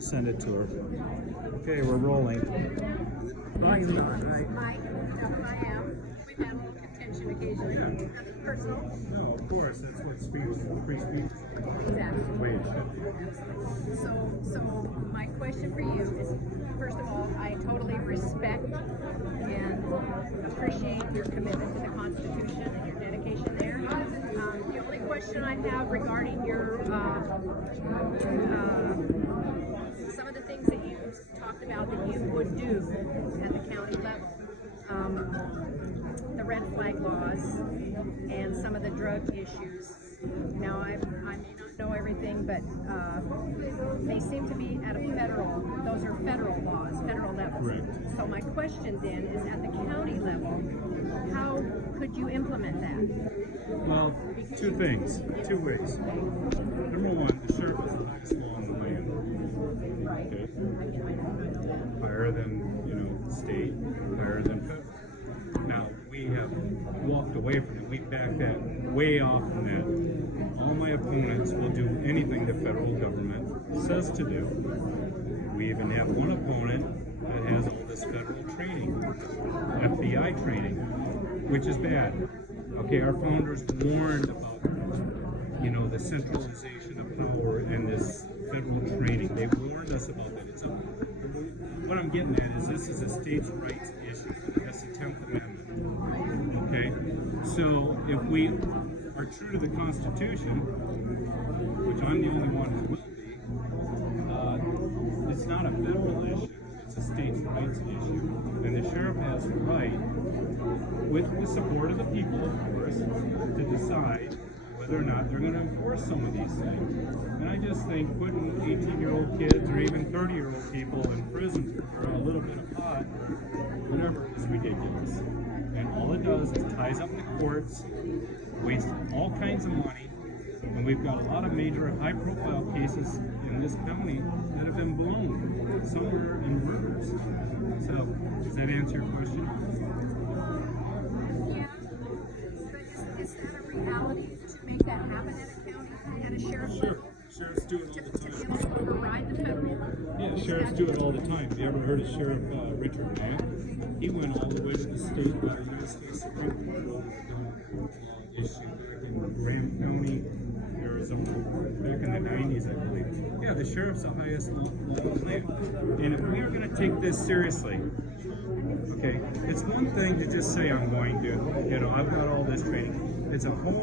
I'll send it to her. Okay, we're rolling. Mine's not right. Mike, you know who I am. We've had a little contention occasionally. Nothing personal. No, of course, that's what free speech Exactly. the way it should be. So my question for you is, first of all, I totally respect and appreciate your commitment to the Constitution and your dedication there. The only question I have regarding your some of the things that you talked about that you would do at the county level, the red flag laws and some of the drug issues. Now, I may not know everything, but they seem to be at a federal, those are federal laws, federal level. Correct. So my question then is, at the county level, how could you implement that? Well, two things, two ways. Number one, the sheriff is the highest law in the land. Okay? Higher than, state, higher than federal. Now, we have walked away from it. We back that way off from that. All my opponents will do anything the federal government says to do. We even have one opponent that has all this federal training, FBI training, which is bad. Okay, our founders warned about, the centralization of power and this federal training. They warned us about that. What I'm getting at is this is a states' rights issue. That's the 10th Amendment. Okay? So if we are true to the Constitution, which I'm the only one who will be, it's not a federal issue. It's a states' rights issue. And the sheriff has the right, with the support of the people, of course, to decide whether or not they're going to enforce some of these things. And I just think putting 18-year-old kids or even 30-year-old people in prison for a little bit of pot, whatever, is ridiculous. And all it does is ties up the courts, wastes all kinds of money, and we've got a lot of major high-profile cases in this county that have been blown. Some are in murders. So, does that answer your question? Yeah, but is that a reality to make that happen at a county, at a sheriff's Sure. level? Sheriffs do it all the To be time. able to override the federal? Yeah, sheriffs do it all the time. You ever heard of Sheriff Richard Mack? He went all the way to the United States Supreme Court over the issue back in Graham County, Arizona, back in the 90s, I believe. Yeah, the sheriff's the highest law in the land. And if we are going to take this seriously, okay, it's one thing to just say I'm going to, I've got all this training. It's a whole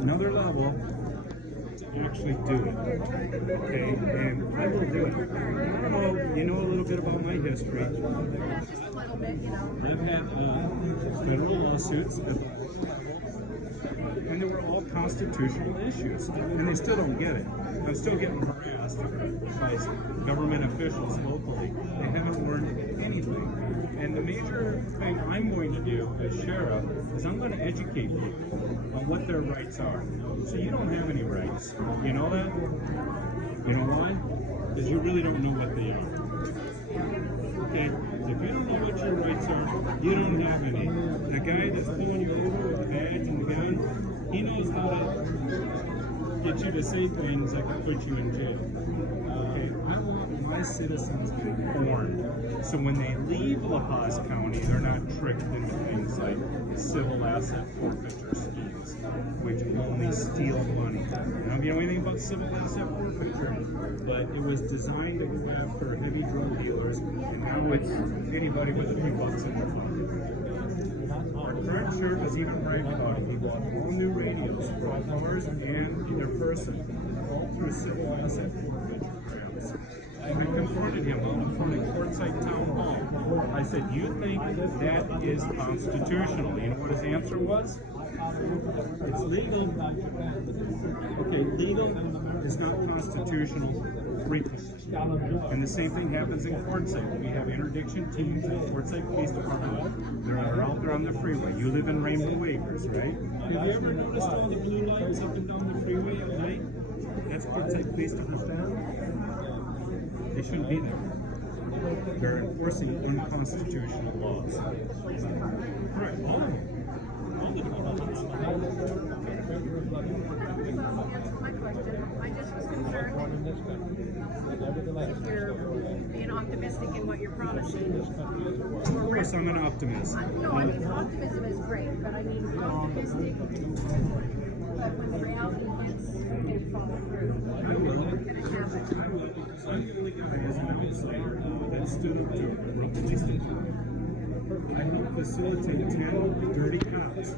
another level to actually do it. Okay, and I will do it. I don't know, you know a little bit about my history. Just a little bit, I've had federal lawsuits, and they were all constitutional issues, and they still don't get it. I'm still getting harassed by government officials locally. They haven't learned anything. And the major thing I'm going to do as sheriff is I'm going to educate people on what their rights are. So you don't have any rights. You know that? You know why? Because you really don't know what they are. Okay? If you don't know what your rights are, you don't have any. The guy that's pulling you over with the badge and the gun, he knows how to get you to say things that can put you in jail. Okay? I want my citizens informed. So when they leave La Paz County, they're not tricked into things like civil asset forfeiture schemes, which only steal money. Now, if you know anything about civil asset forfeiture, but it was designed to go after heavy drug dealers, and now it's anybody with a few bucks in their pocket. Our current sheriff is even bragging about it. We bought all new radios for all cars and their person, all through civil asset forfeiture programs. And I confronted him out in front of Quartzsite Town Hall. I said, you think that is constitutional? You know what his answer was? It's legal. Okay, legal is not constitutional. And the same thing happens in Quartzsite. We have interdiction teams in Quartzsite Police Department. They're out there on the freeway. You live in Rainbow Acres, right? Have you ever noticed all the blue lights up and down the freeway at night? That's Quartzsite Police Department. They shouldn't be there. They're enforcing unconstitutional laws. Correct. All of them. All the departments. That's my question. I just was concerned if you're being optimistic in what you're promising. Of course, I'm an optimist. No, I mean, optimism is great, but I mean, optimistic, but when the reality hits, you follow through. I will. It's going to happen. I will, because I'm the only guy as an outsider that stood up to the police station. I helped facilitate 10 dirty cops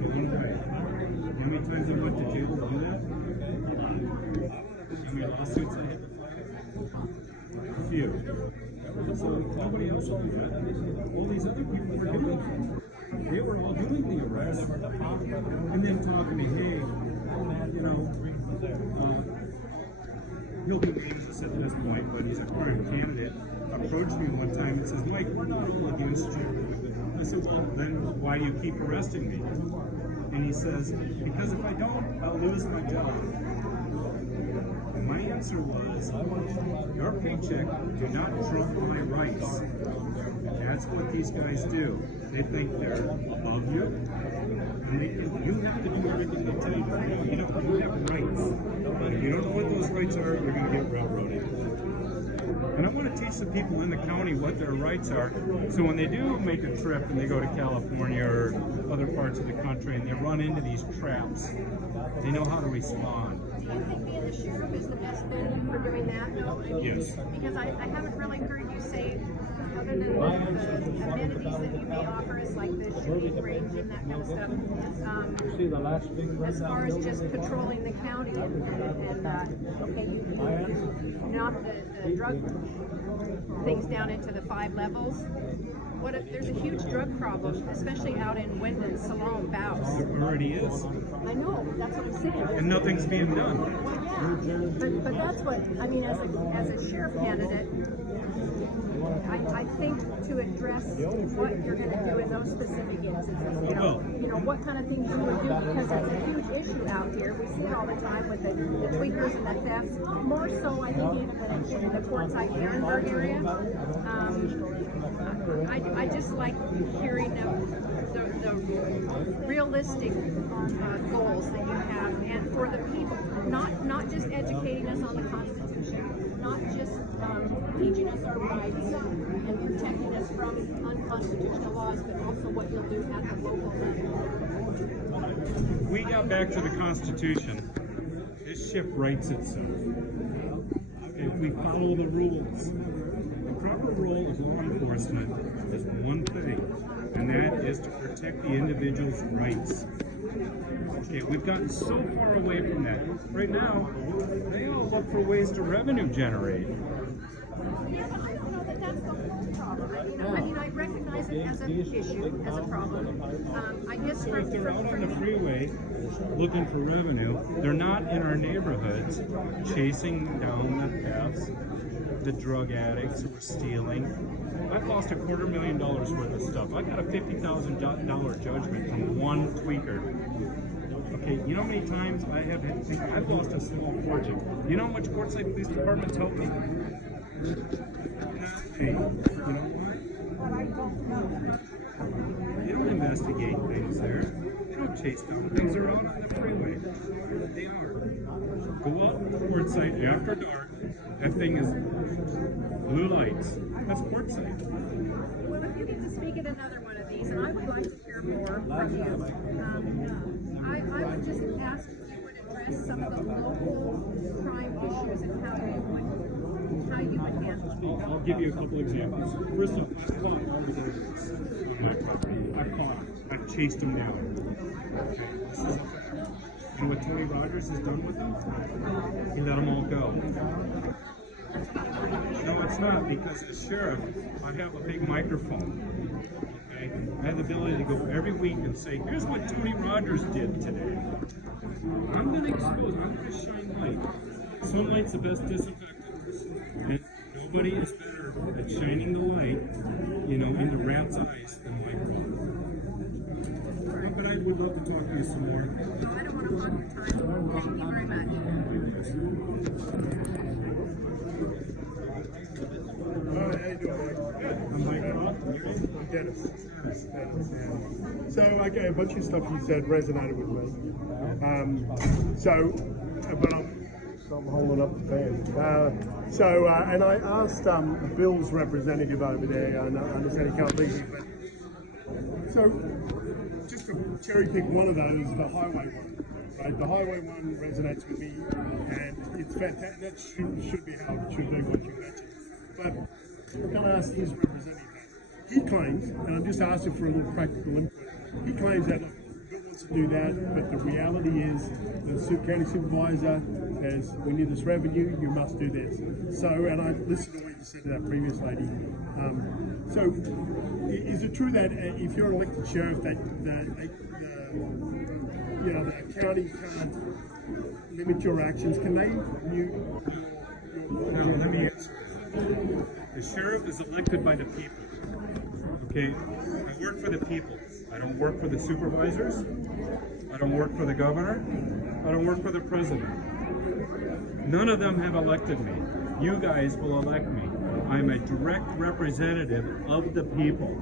going away. How many times I went to jail to do that? How many lawsuits I had to fight? Few. So nobody else will do that. All these other people were doing it. They were all doing the arrests. And then talking to me, hey, you know, he'll be nameless at this point, but he's a current candidate. Approached me one time and says, Mike, we're not all against you. I said, well, then why do you keep arresting me? And he says, because if I don't, I'll lose my job. And my answer was, your paycheck do not trump my rights. And that's what these guys do. They think they're above you. And you have to do everything they tell you to do. You have rights. And if you don't know what those rights are, you're going to get railroaded. And I want to teach the people in the county what their rights are, so when they do make a trip and they go to California or other parts of the country and they run into these traps, they know how to respond. Do you think being the sheriff is the best venue for doing that, though? I mean, Yes. Because I haven't really heard you say, other than the amenities that you may offer us, like the shooting range and that kind of stuff, as far as just patrolling the county and okay, you knock the drug things down into the 5 levels. What if there's a huge drug problem, especially out in Wyndon, Salome, Bouse? There already is. I know, that's what I'm saying. And nothing's being done. Yeah, but that's what, I mean, as a sheriff candidate, I think to address what you're going to do in those specific instances, you know, what kind of things you would do, because it's a huge issue out here. We see it all the time with the tweakers and the thefts, more so I think even in the Quartzsite Ehrenberg area. I just like hearing the realistic goals that you have, and for the people, not just educating us on the Constitution, not just teaching us our rights and protecting us from unconstitutional laws, but also what you'll do at the local level. We got back to the Constitution. This ship writes itself. If we follow the rules, the proper role of law enforcement is one thing, and that is to protect the individual's rights. Okay, we've gotten so far away from that. Right now, they all look for ways to revenue generate. Yeah, but I don't know that that's the whole problem. I mean, I recognize it as an issue, as a problem. I guess So if they're out on the freeway looking for revenue, they're not in our neighborhoods chasing down the thefts, the drug addicts who are stealing. I've lost $250,000 worth of stuff. I got a $50,000 judgment from one tweaker. Okay, you know how many times I've lost a small fortune. You know how much Quartzsite Police Department's helped me? Hey, you know what? They don't investigate things there. They don't chase down things. They're out on the freeway. They are. Go out to Quartzsite after dark. That thing is blue lights. That's Quartzsite. Well, if you get to speak at another one of these, and I would like to hear more from you, I would just ask if you would address some of the local crime issues and how you would handle them. I'll give you a couple examples. First off, I've caught all the guys on my property. I've caught them. I've chased them down. Okay. And what Tony Rogers has done with them, he let them all go. No, it's not, because as sheriff, I have a big microphone. Okay? I have the ability to go every week and say, here's what Tony Rogers did today. I'm going to expose, I'm going to shine light. Sunlight's the best disinfectant. And nobody is better at shining the light, you know, into rats' eyes than microphone. But I would love to talk to you some more. I don't want to hog your time. Thank you very much. How you doing, Mike? I'm Mike Roth. I'm Dennis. So, okay, a bunch of stuff you said resonated with me. But I'm I'm holding up the fan. And I asked Bill's representative over there, and I understand he can't be here, but so just to cherry pick one of those, the highway one. Right? The highway one resonates with me, and it's fantastic. That should be how it should be, what you mentioned. But I'm going to ask his representative. He claims, and I'm just asking for a little practical input, he claims that, look, Bill wants to do that, but the reality is the county supervisor says, we need this revenue, you must do this. So, and I listened to what you said to that previous lady. So, is it true that if you're an elected sheriff, that the county can't limit your actions? Can they mute Now, let me answer. The sheriff is elected by the people. Okay, I work for the people. I don't work for the supervisors. I don't work for the governor. I don't work for the president. None of them have elected me. You guys will elect me. I'm a direct representative of the people.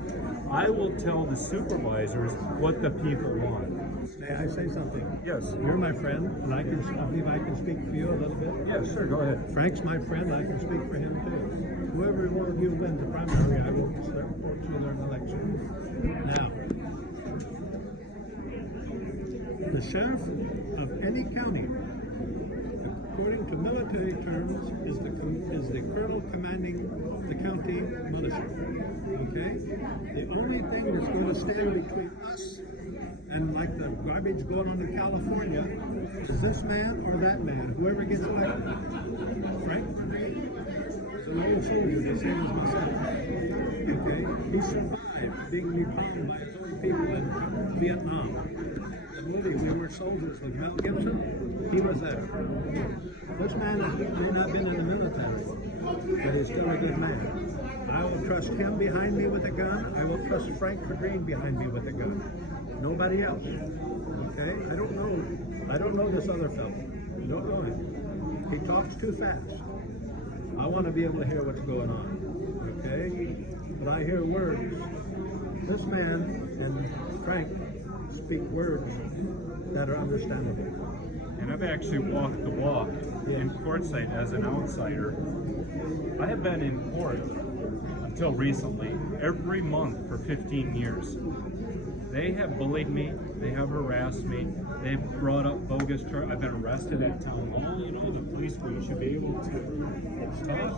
I will tell the supervisors what the people want. May I say something? Yes. You're my friend, and I believe I can speak for you a little bit. Yeah, sure, go ahead. Frank's my friend, I can speak for him too. Whoever one of you wins the primary, I will support you there in the election. Now, the sheriff of any county, according to military terms, is the colonel commanding the county militia. Okay? The only thing that's going to stand between us and like the garbage going on in California is this man or that man, whoever gets elected. Frank is an old soldier, the same as myself. Okay? He survived being repelled by his own people in Vietnam. The movie We Were Soldiers with Mel Gibson, he was there. This man may not have been in the military, but he's still a good man. I will trust him behind me with a gun. I will trust Frank Green behind me with a gun. Nobody else. Okay? I don't know this other fellow. I don't know him. He talks too fast. I want to be able to hear what's going on. Okay? But I hear words. This man and Frank speak words that are understandable. And I've actually walked the walk in Quartzsite as an outsider. I have been in court until recently every month for 15 years. They have bullied me, they have harassed me, they've brought up bogus charges. I've been arrested at town hall. You know, the police force should be able to talk.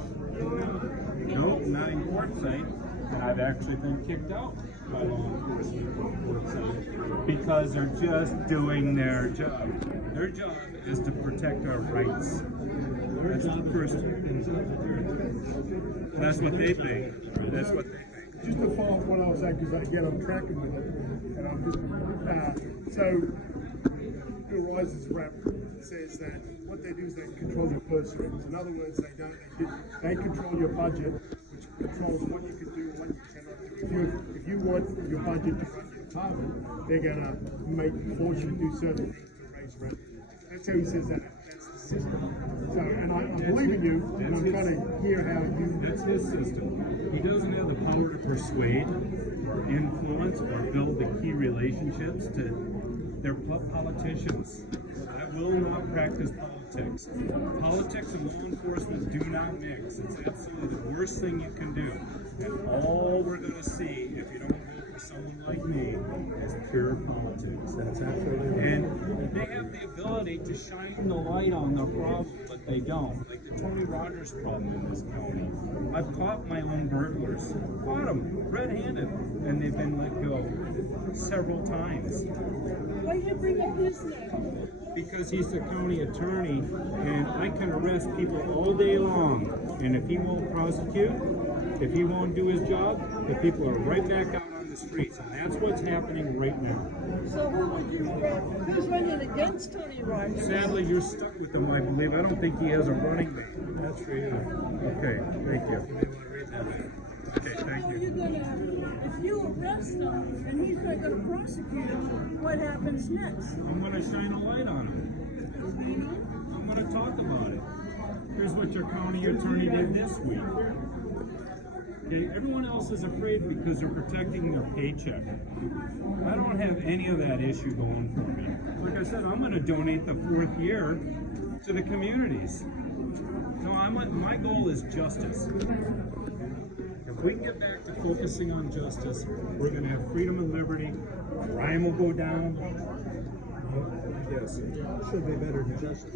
No, not in Quartzsite. And I've actually been kicked out by law enforcement from Quartzsite because they're just doing their job. Their job is to protect our rights. That's the first. That's what they think. That's what they think. just to follow up what I was saying, because again I'm tracking with it, and I'm just so Bill Rice's rep says that what they do is they control your purse strings. In other words, they control your budget, which controls what you can do and what you cannot do. If you want your budget to run your department, they're gonna force you to do certain things to raise revenue. That's how he says that. That's the system. So, and I'm believing you, and I'm trying to hear how you. That's his system. He doesn't have the power to persuade or influence or build the key relationships to their politicians. I will not practice politics. Politics and law enforcement do not mix. It's absolutely the worst thing you can do. And all we're going to see, if you don't vote for someone like me, is pure politics. That's absolutely right. And they have the ability to shine the light on the problem, but they don't. Like the Tony Rogers problem in this county. I've caught my own burglars. Caught them red-handed, and they've been let go several times. Why did you bring up his name? Because he's the county attorney, and I can arrest people all day long. And if he won't prosecute, if he won't do his job, the people are right back out on the streets. And that's what's happening right now. So who's running against Tony Rogers? Sadly, you're stuck with him, I believe. I don't think he has a running mate. That's for you. Okay, thank you. You may want to read that back. Okay, thank How are you. you gonna, if you arrest him and he's not gonna prosecute him, what happens next? I'm going to shine a light on him. I'm going to talk about it. Here's what your county attorney did this week. Okay, everyone else is afraid because they're protecting their paycheck. I don't have any of that issue going for me. Like I said, I'm going to donate the 4th year to the communities. No, my goal is justice. If we can get back to focusing on justice, we're going to have freedom and liberty. Crime will go down. Yes. Should be better than justice.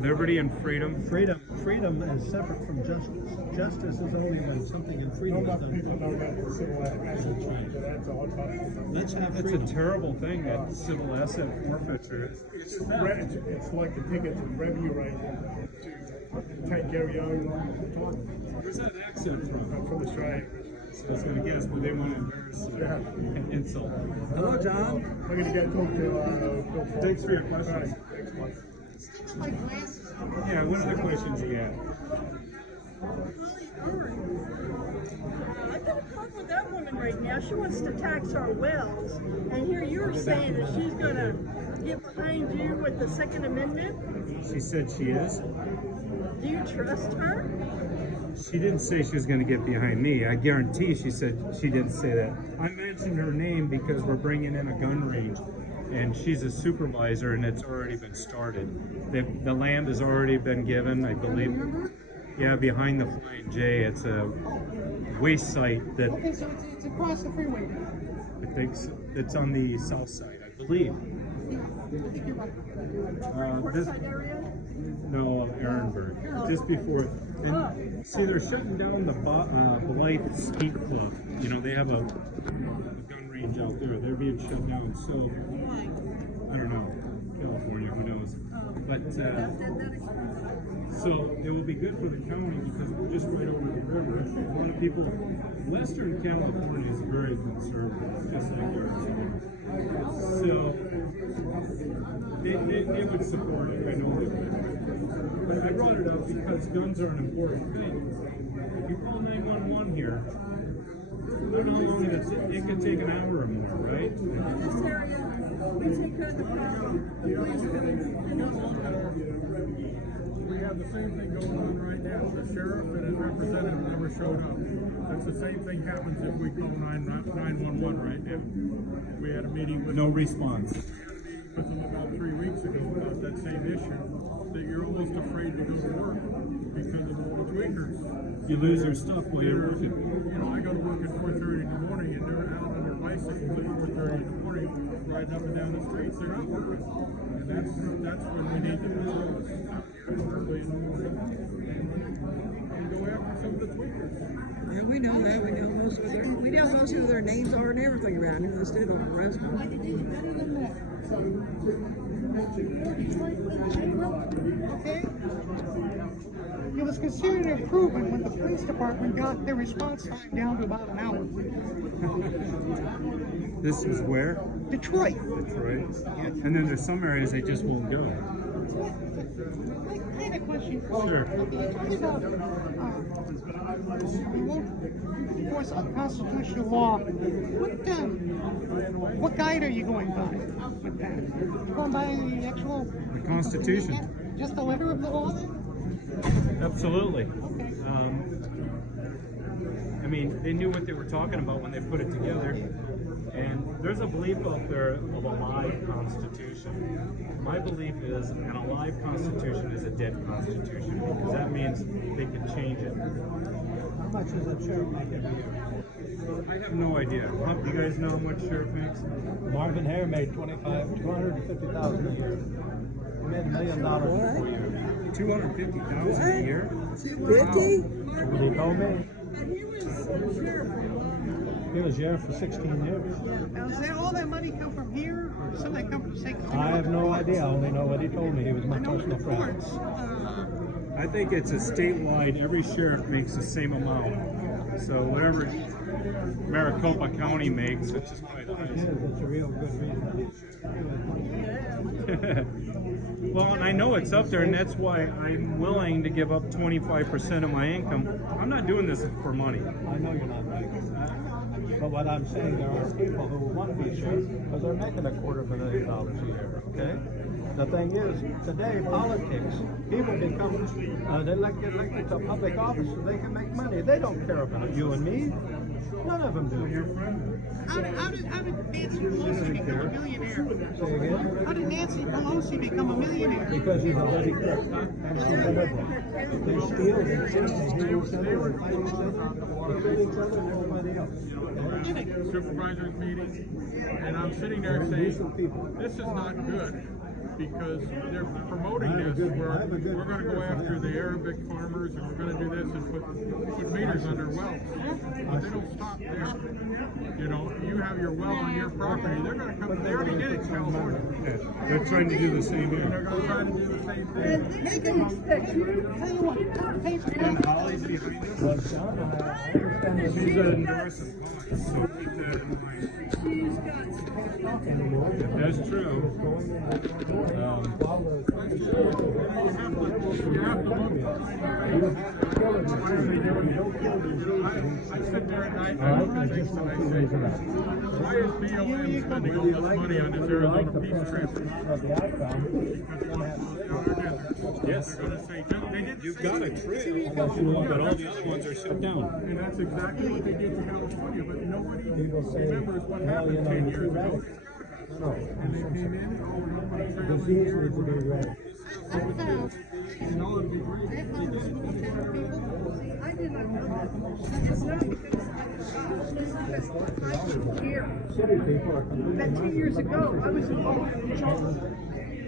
Liberty and freedom. Freedom is separate from justice. Justice is only when something in freedom is Not enough people done. know about the civil asset forfeiture. That's all about. Let's have It's a freedom. terrible thing, that civil asset forfeiture. It's like the tickets and revenue rate to take care of your own Where's that accent from? Australia. I was going to guess, but they want to embarrass and insult. Hello, John. I'm going to go talk to. Thanks for your questions. Thanks, Yeah, what other questions you got? I gotta talk with that woman right now. She wants to tax our wells, and here you're saying that she's gonna get behind you with the Second Amendment. She said she is. Do you trust her? She didn't say she was going to get behind me. I guarantee she said she didn't say that. I mentioned her name because we're bringing in a gun range, and she's a supervisor, and it's already been started. The land has already been given, I believe. Yeah, behind the Flying J. It's a waste site that Okay, so it's across the freeway. I think it's on the south side, I believe. I think you're right. This, That area? no, of Ehrenberg, just before. And see, they're shutting down the Blythe Ski Club. You know, they have a gun range out there. They're being shut down. So I don't know, California, who knows? But so it will be good for the county because we're just right over the river. A lot of people, Western California is very conservative, just like ours. So they would support it. I know they would. But I brought it up because guns are an important thing. If you call 911 here, I don't know how long it could take an hour or more, right? This area, we take care of the problem. We have the same thing going on right now. The sheriff and his representative never showed up. That's the same thing happens if we call 911 right now. We had a meeting with No response. with them about 3 weeks ago about that same issue, that you're almost afraid to go to work because of all the tweakers. You lose your stuff while you're working. You know, I go to work at 4:30 in the morning and they're out on their bicycles at 4:30 in the morning, riding up and down the streets. They're not working. And that's when we need the patrols out here early in the morning and go after some of the tweakers. Yeah, we know that. We know most who their names are and everything around here listed on the resume. Okay? It was considered an improvement when the police department got their response time down to about an hour. This is where? Detroit. Detroit. And then there's some areas they just won't go. I had a question. Sure. You talked about we won't enforce unconstitutional law. What guide are you going by with that? Going by the actual The Constitution. Just the letter of the law then? Absolutely. Okay. I mean, they knew what they were talking about when they put it together. And there's a belief out there of a live constitution. My belief is an alive constitution is a dead constitution because that means they can change it. How much does the sheriff make every year? I have no idea. Do you guys know how much sheriff makes? Marvin Hare made $250,000 a year. He made $1 million before year. $250,000 a year? 250? That's what he told me. And he was sheriff for a long He was sheriff for 16 years. Now, does all that money come from here, or does some of that come from St. I have no idea. I only know what he told me. He was my I know personal friend. reports. I think it's a statewide, every sheriff makes the same amount. So whatever Maricopa County makes, which is probably the highest. It's a real good reason. Well, and I know it's up there, and that's why I'm willing to give up 25% of my income. I'm not doing this for money. I know you're not making that. But what I'm saying, there are people who want to be sheriff because they're making $250,000 a year, okay? The thing is, today, politics, people become, they get elected to public office so they can make money. They don't care about you and me. None of them do. How did Nancy Pelosi become a millionaire? How did Nancy Pelosi become a millionaire? Because he's a bloody crook. And she's a liberal. They steal, they kill, they do each other, they fight each other, they kill each other and everybody else. Supervisors meeting, and I'm sitting there saying, this is not good, because they're promoting this. We're going to go after the Arabic farmers, and we're going to do this and put meters under wells. But they don't stop there. You know, you have your well on your property. They're going to come. They already did it in California. They're trying to do the same And they're here. going to try to do the same thing. And they can expect you. Tell you what, Tom pays for And Holly's behind us. She's a nurse of God, so keep that in mind. She's got. That's true. I sit there at night and I look at things and I say, why is BLM spending all this money on this Arizona peace trip? Yes. They're going to say, they did You've got a trail, but all the other ones are shut down. and that's exactly what they did in California, but nobody remembers what happened 10 years ago. And they came in and opened up a trail in here. And all of the I did not know that. It's not because I was here. But 2 years ago, I was involved in Charles.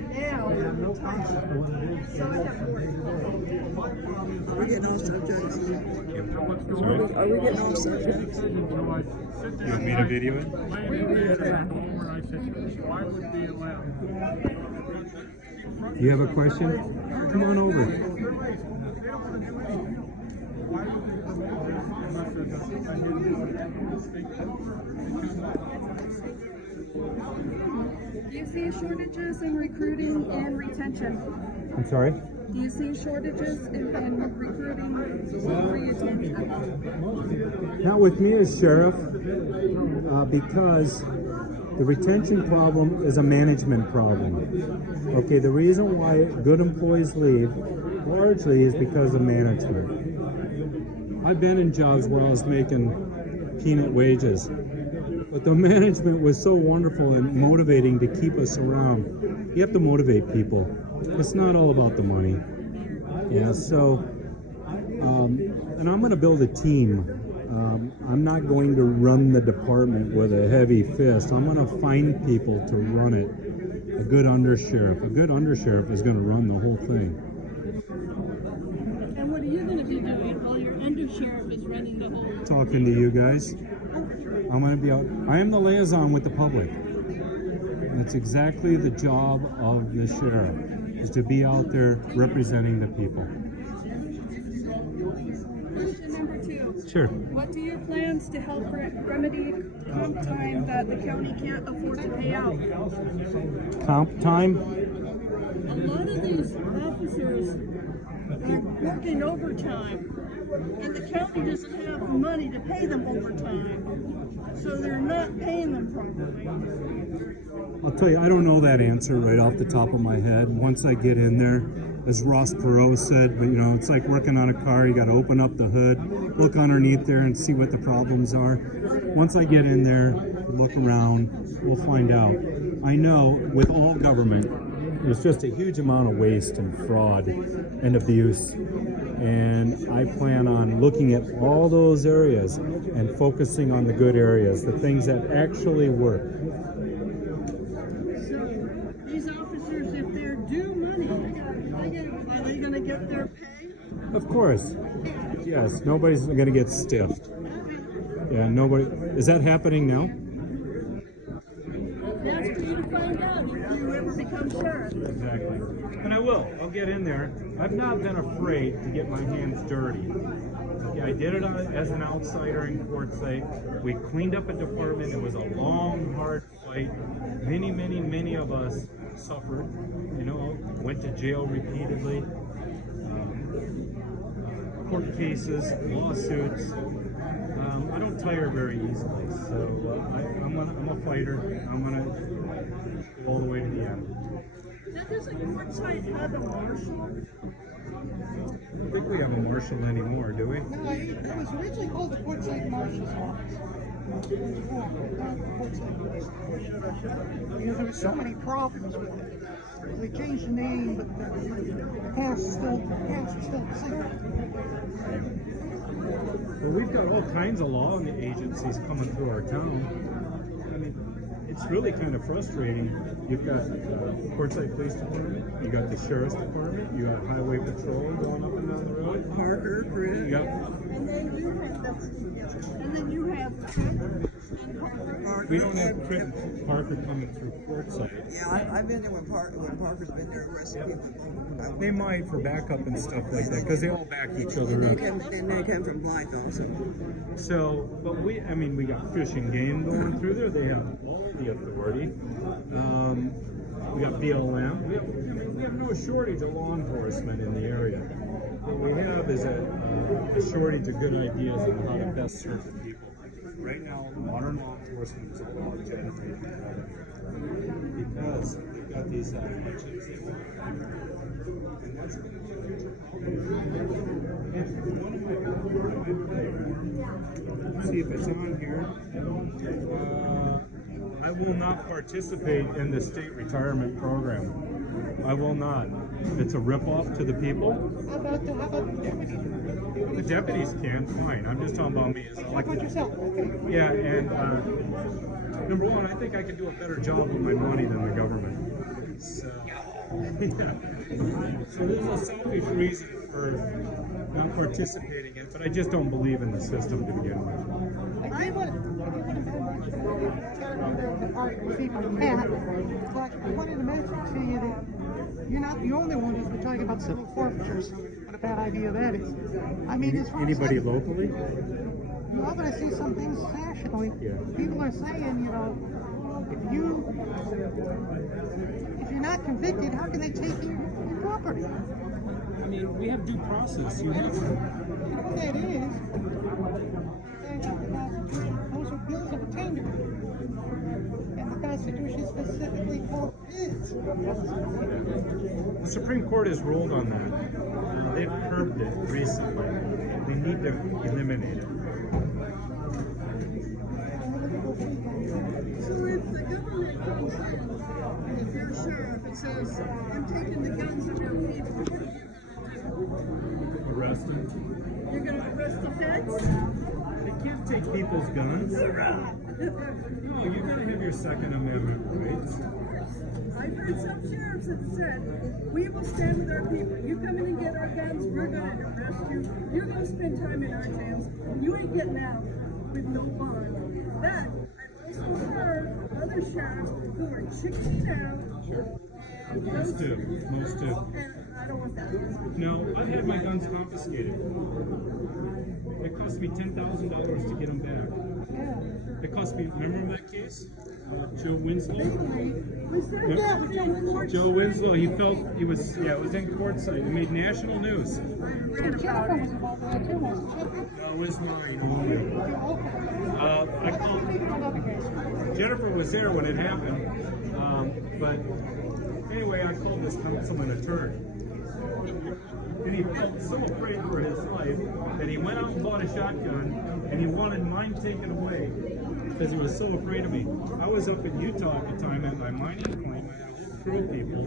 Now, so I have Are we getting off subject? Are we getting off subject? You want me to video it? You have a question? Come on over. Do you see shortages in recruiting and retention? I'm sorry? Do you see shortages in recruiting and retention? Not with me as sheriff, because the retention problem is a management problem. Okay, the reason why good employees leave largely is because of management. I've been in jobs where I was making peanut wages, but the management was so wonderful and motivating to keep us around. You have to motivate people. It's not all about the money. Yeah, so, and I'm going to build a team. I'm not going to run the department with a heavy fist. I'm going to find people to run it. A good undersheriff. A good undersheriff is going to run the whole thing. And what are you going to be doing while your undersheriff is running the whole? Talking to you guys. I'm going to be out. I am the liaison with the public. That's exactly the job of the sheriff, is to be out there representing the people. Question number 2. Sure. What do your plans to help remedy comp time that the county can't afford to pay out? Comp time? A lot of these officers are working overtime, and the county doesn't have the money to pay them overtime, so they're not paying them properly. I'll tell you, I don't know that answer right off the top of my head. Once I get in there, as Ross Perot said, but you know, it's like working on a car. You got to open up the hood, look underneath there, and see what the problems are. Once I get in there, look around, we'll find out. I know with all government, there's just a huge amount of waste and fraud and abuse. And I plan on looking at all those areas and focusing on the good areas, the things that actually work. So these officers, if they're due money, are they going to get their pay? Of course. Yes, nobody's going to get stiffed. Yeah, nobody. Is that happening now? That's for you to find out if you ever become sheriff. Exactly. And I will. I'll get in there. I've not been afraid to get my hands dirty. Okay, I did it as an outsider in Quartzsite. We cleaned up a department. It was a long, hard fight. Many of us suffered. You know, went to jail repeatedly. Court cases, lawsuits. I don't tire very easily, so I'm a fighter. I'm gonna go all the way to the end. Now, doesn't Quartzsite have a marshal? I don't think we have a marshal anymore, do we? No, it was originally called the Quartzsite Marshal's Office. Because there were so many problems with it. They changed the name, but the past is still the same. Well, we've got all kinds of law agencies coming through our town. I mean, it's really kind of frustrating. You've got Quartzsite Police Department, you got the Sheriff's Department, you got Highway Patrol going up and down the road. Parker, Chris. Yep. And then you have We don't have Parker coming through Quartzsite. Yeah, I've been there when Parker's been there arresting people. They might for backup and stuff like that because they all back each other And up. they come from Blythe also. So, but we got Fish and Game going through there. They have all the authority. We got BLM. We have no shortage of law enforcement in the area. What we have is a shortage of good ideas on how to best serve the people. Right now, modern law enforcement is all about generating revenue because they've got these agents. And that's going to be a future problem. And one of my, let's see if it's on here. I will not participate in the state retirement program. I will not. It's a ripoff to the people. How about the deputies? The deputies can, fine. I'm just talking about me as How about elected. yourself? Okay. Yeah, and number one, I think I can do a better job with my money than the government. So, so there's a selfish reason for not participating in it, but I just don't believe in the system to begin with. I wanted to mention to you that you're not the only one who's been talking about civil forfeitures. What a bad idea that is. I mean, as far as Anybody locally? Well, but I see some things nationally. Yeah. People are saying, you know, if you're not convicted, how can they take your property? I mean, we have due process. You have to. You know what that is? Those are bills of attainder. And the Constitution specifically forbids. The Supreme Court has ruled on that. They've curbed it recently. They need to eliminate it. So if the government comes in, and if you're sheriff, it says, I'm taking the guns of your people, what are you Arrest them. You're going to arrest the feds? They can't take people's guns. No, you're going to have your Second Amendment rights. I've heard some sheriffs that said, we will stand with our people. You come in and get our guns, we're going to arrest you. You're going to spend time in our jails, and you ain't getting out with no bond. That, I've also heard other sheriffs who are chickening out. Sure. Most do. Most do. And I don't want that. No, I had my guns confiscated. It cost me $10,000 to get them back. It cost me, remember that case? Joe Winslow? Was that with Joe Winslow, it was in Quartzsite. It made national news. Jennifer was involved in that too, wasn't she? No, it was mine. I called, Jennifer was there when it happened, but anyway, I called this councilman a turd. And he felt so afraid for his life that he went out and bought a shotgun and he wanted mine taken away because he was so afraid of me. I was up in Utah at the time at my mining claim. I had a whole crew of people.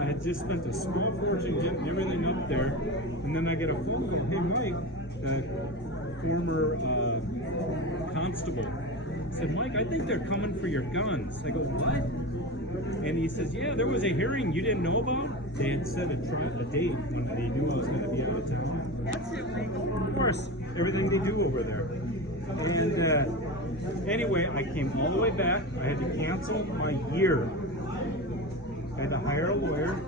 I had just spent a small fortune getting everything up there. And then I get a phone call, hey Mike, former constable, said, Mike, I think they're coming for your guns. I go, what? And he says, yeah, there was a hearing you didn't know about. They had set a date when they knew I was going to be out of town. That's illegal. Of course, everything they do over there. And anyway, I came all the way back. I had to cancel my year. I had to hire a lawyer.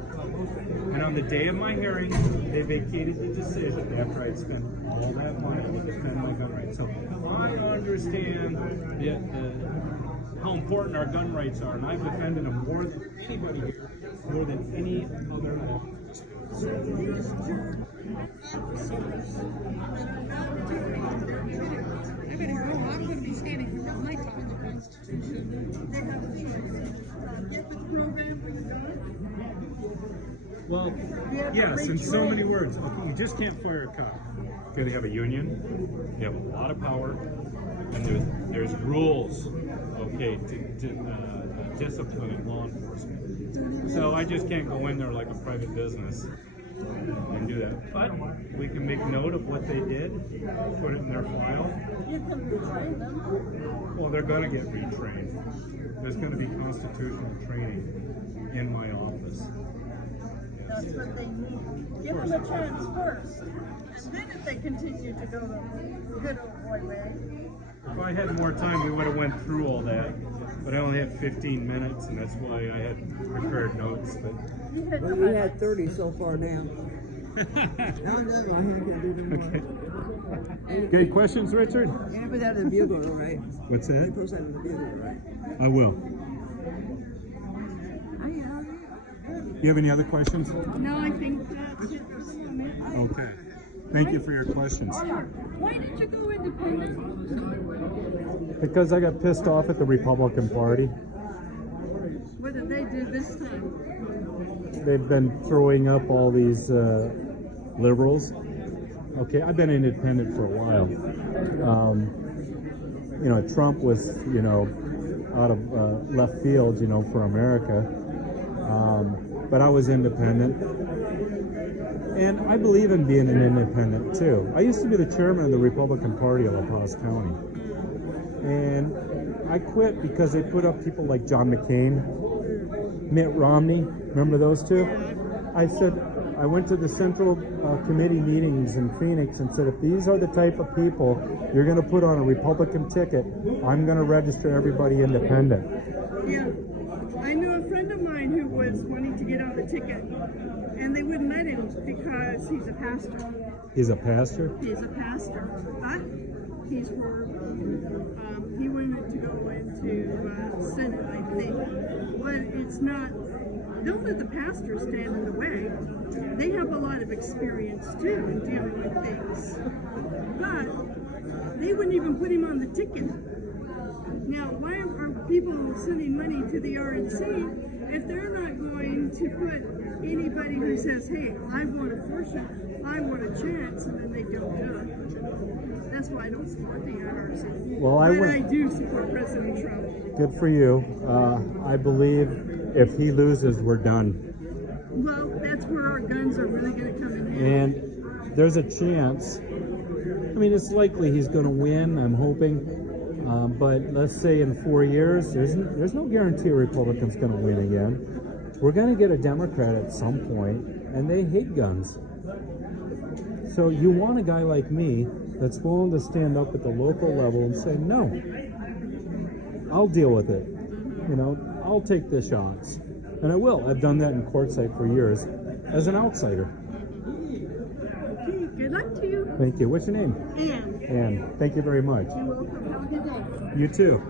And on the day of my hearing, they vacated the decision after I'd spent all that money to defend my gun rights. So I understand how important our gun rights are, and I've defended them more than anybody here, more than any other law enforcement. So these jerk officers that are not doing their job, I better go. I'm going to be standing for my time. Constitution, they have a choice. Get with the program for the gun, Well, yes, in so many words. Okay, you just can't fire a cop. Okay, they have a union, they have a lot of power, and there's rules, okay, to discipline law enforcement. So I just can't go in there like a private business and do that. But we can make note of what they did, put it in their file. You can retrain them. Well, they're going to get retrained. There's going to be constitutional training in my office. That's what they need. Give them a chance first. And then if they continue to go the good old boy way. If I had more time, we would have went through all that. But I only had 15 minutes, and that's why I had prepared notes. But Well, we had 30 so far down. No, I can't do no more. Good questions, Richard? And put that in the bugle, all right? What's You that? post that in the bugle, all right? I will. You have any other questions? No, I think that's it for the moment. Okay. Thank you for your questions. Why did you go independent? Because I got pissed off at the Republican Party. What did they do this time? They've been throwing up all these liberals. Okay, I've been independent for a while. You know, Trump was, you know, out of left field, you know, for America. But I was independent. And I believe in being an independent too. I used to be the chairman of the Republican Party of La Paz County. And I quit because they put up people like John McCain, Mitt Romney, remember those two? I said, I went to the Central Committee meetings in Phoenix and said, if these are the type of people you're going to put on a Republican ticket, I'm going to register everybody independent. Yeah. I knew a friend of mine who was wanting to get on the ticket, and they wouldn't let him because he's a pastor. He's a pastor? He's a pastor, but he's for, he wanted to go into Senate, I think. But it's not, don't let the pastor stand in the way. They have a lot of experience too in dealing with things. But they wouldn't even put him on the ticket. Now, why are people sending money to the RNC if they're not going to put anybody who says, hey, I want a portion, I want a chance, and then they don't do it? That's why I don't support the RNC. Well, but I do support President Trump. Good for you. I believe if he loses, we're done. Well, that's where our guns are really going to come in handy. And there's a chance. I mean, it's likely he's going to win, I'm hoping. But let's say in 4 years, there's no guarantee a Republican's going to win again. We're going to get a Democrat at some point, and they hate guns. So you want a guy like me that's willing to stand up at the local level and say, no, I'll deal with it. You know, I'll take the shots. And I will. I've done that in Quartzsite for years as an outsider. Okay, good luck to you. Thank you. What's your name? Ann. Ann. Thank you very much. You're welcome. Have a good day. You too.